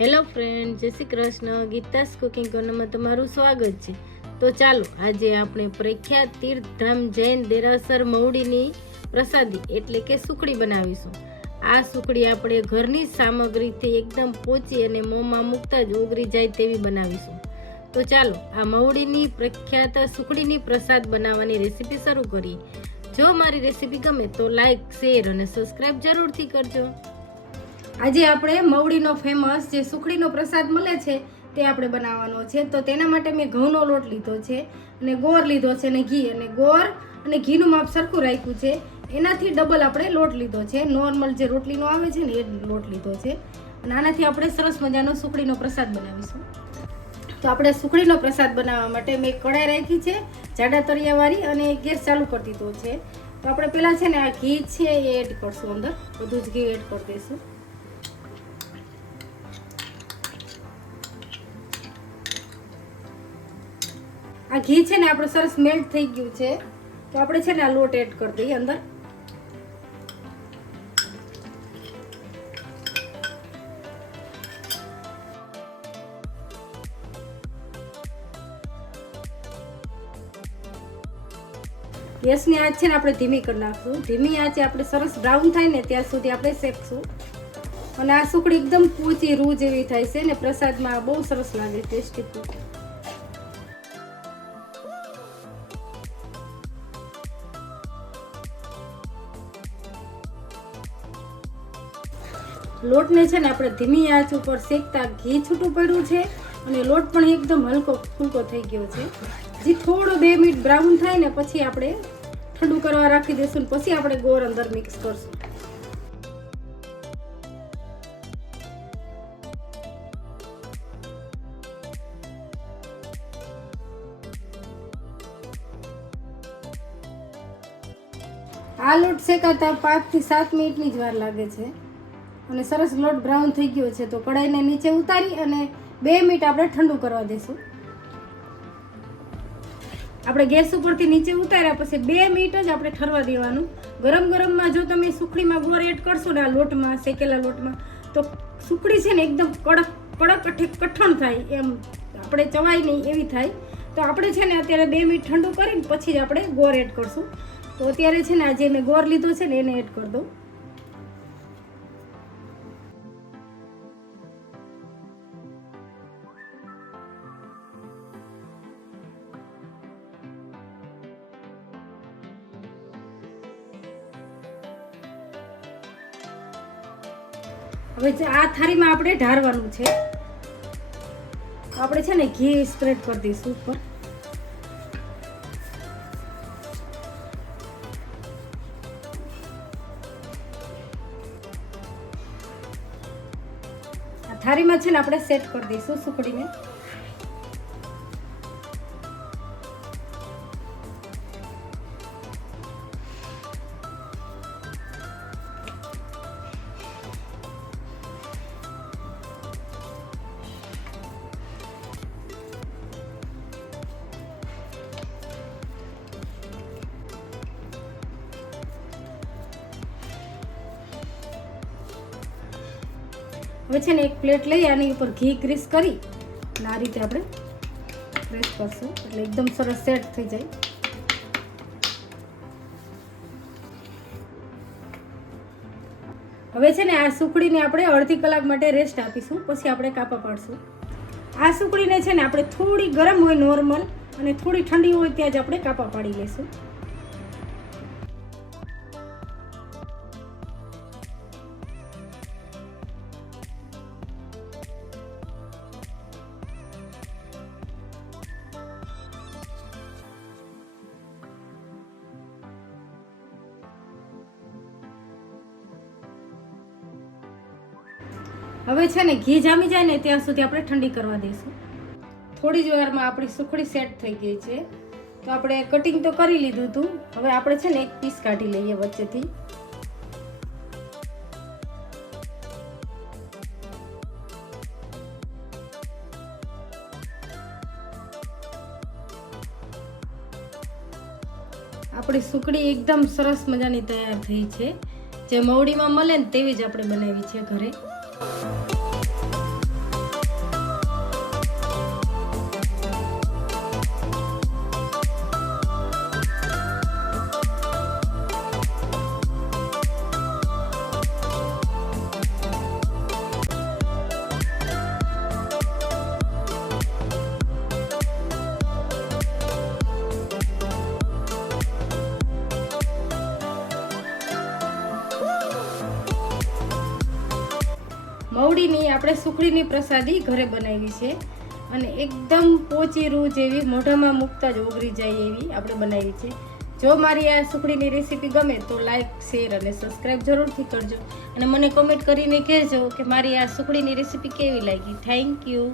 Hello friend, જય Shri Krishna. Geeta's cooking કોર્નરમાં તમારું સ્વાગત છે. તો ચાલો, આજે આપણે પ્રખ્યાત તીર્થધામ જૈન દેરાસર મવડીની પ્રસાદી એટલે કે સુખડી બનાવીશું. આ સુખડી આપણે ઘરની સામગ્રીથી એકદમ પોચી અને મોંમાં મૂકતા જ ઓગળી જાય તેવી બનાવીશું. તો ચાલો, આ મવડીની પ્રખ્યાત સુખડીની પ્રસાદ બનાવવાની રેસીપી શરૂ કરીએ. જો મારી રેસીપી ગમે તો લાઈક, શેર અને સબસ્ક્રાઈબ જરૂરથી કરજો. આજે આપણે મવડીનો ફેમસ જે સુખડીનો પ્રસાદ મળે છે, તે આપણે બનાવવાનો છે. તો તેના માટે મેં ઘઉંનો લોટ લીધો છે અને ગોળ લીધો છે અને ઘી. અને ગોળ અને ઘીનું માપ સરખું રાખ્યું છે. એનાથી ડબલ આપણે લોટ લીધો છે. નોર્મલ જે રોટલીનો આવે છે ને, એ લોટ લીધો છે. અને આનાથી આપણે સરસ મજાનો સુખડીનો પ્રસાદ બનાવીશું. તો આપણે સુખડીનો પ્રસાદ બનાવવા માટે મેં કઢાઈ રાખી છે, જાડા તળિયાવાળી અને ગેસ ચાલુ કરી દીધો છે. તો આપણે પહેલાં છે ને આ ઘી છે એ એડ કરશું અંદર. બધું જ ઘી એડ કરી દઈશું. આ ઘી છે ને આપણે સરસ મેલ્ટ થઈ ગયું છે. તો આપણે છે ને આ લોટ એડ કરી દઈએ અંદર. ગેસની આંચ છે ને આપણે ધીમી કરી નાખશું. ધીમી આંચે આપણે સરસ બ્રાઉન થાય ને ત્યાં સુધી આપણે શેકશું. અને આ સુકડી એકદમ પૂચી રૂ જેવી થાય છે ને પ્રસાદમાં બહુ સરસ લાગે ટેસ્ટી લોટને છે ને આપણે ધીમી આંચ ઉપર શેકતા ઘી છૂટું પડ્યું છે અને લોટ પણ એકદમ હલકો ફૂલકો થઈ ગયો છે. જે થોડો બે મિનિટ બ્રાઉન થાય ને પછી આપણે ઠંડુ કરવા રાખી દઈશું ને પછી આપણે ગોળ અંદર મિક્સ કરશું. આ લોટ શેકાતા પાંચથી સાત મિનિટની જ વાર લાગે છે. અને સરસ લોટ બ્રાઉન થઈ ગયો છે, તો કઢાઈને નીચે ઉતારી અને બે મિનિટ આપણે ઠંડુ કરવા દઈશું આપણે ગેસ ઉપરથી નીચે ઉતાર્યા પછી બે મિનિટ જ આપણે ઠરવા દેવાનું. ગરમ ગરમમાં જો તમે સુખડીમાં ગોળ એડ કરશો ને આ લોટમાં, શેકેલા લોટમાં, તો સુખડી છે ને એકદમ કડક કડક કઠણ થાય એમ. આપણે ચવાય નહીં એવી થાય. તો આપણે છે ને અત્યારે બે મિનિટ ઠંડુ કરીને પછી જ આપણે ગોળ એડ કરશું. તો અત્યારે છે ને આ જે મેં ગોળ લીધો છે ને એને એડ કરી દઉં. હવે આ થાળીમાં આપણે ઢારવાનું છે, આપણે છે ને ઘી સ્પ્રેડ કરી દઈશું ઉપર. થાળીમાં છે ને આપણે સેટ કરી દઈશું સુકડીને હવે છે ને એક પ્લેટ લઈ આની ઉપર ઘી ગ્રીસ કરી અને આ રીતે આપણે પ્રેસ કરશું. એટલે એકદમ સરસ સેટ થઈ જાય. હવે છે ને આ સુકડીને આપણે અડધી કલાક માટે રેસ્ટ આપીશું. પછી આપણે કાપા પાડશું. આ સુકડીને છે ને આપણે થોડી ગરમ હોય નોર્મલ અને થોડી ઠંડી હોય ત્યાં જ આપણે કાપા પાડી લઈશું. હવે છે ને, ઘી જામી જાય ને ત્યાં સુધી આપણે ઠંડી કરવા દઈશું. થોડી જ વારમાં આપણી સુખડી સેટ થઈ ગઈ છે. તો આપણે કટિંગ તો કરી લીધું હતું. હવે આપણે છે ને એક પીસ કાઢી લઈએ વચ્ચેથી. આપણી સુકડી એકદમ સરસ મજાની તૈયાર થઈ છે. જે મવડીમાં મળે ને તેવી જ આપણે બનાવી છે ઘરે. મવડીની આપણે સુખડીની પ્રસાદી ઘરે બનાવી છે. અને એકદમ પોચી રૂ જેવી, મોઢામાં મૂકતા જ ઓગળી જાય એવી આપણે બનાવી છે. જો મારી આ સુખડીની રેસીપી ગમે તો લાઇક શેર અને સબસ્ક્રાઈબ જરૂરથી કરજો. અને મને કોમેન્ટ કરીને કહેજો કે મારી આ સુખડીની રેસીપી કેવી લાગી. Thank you.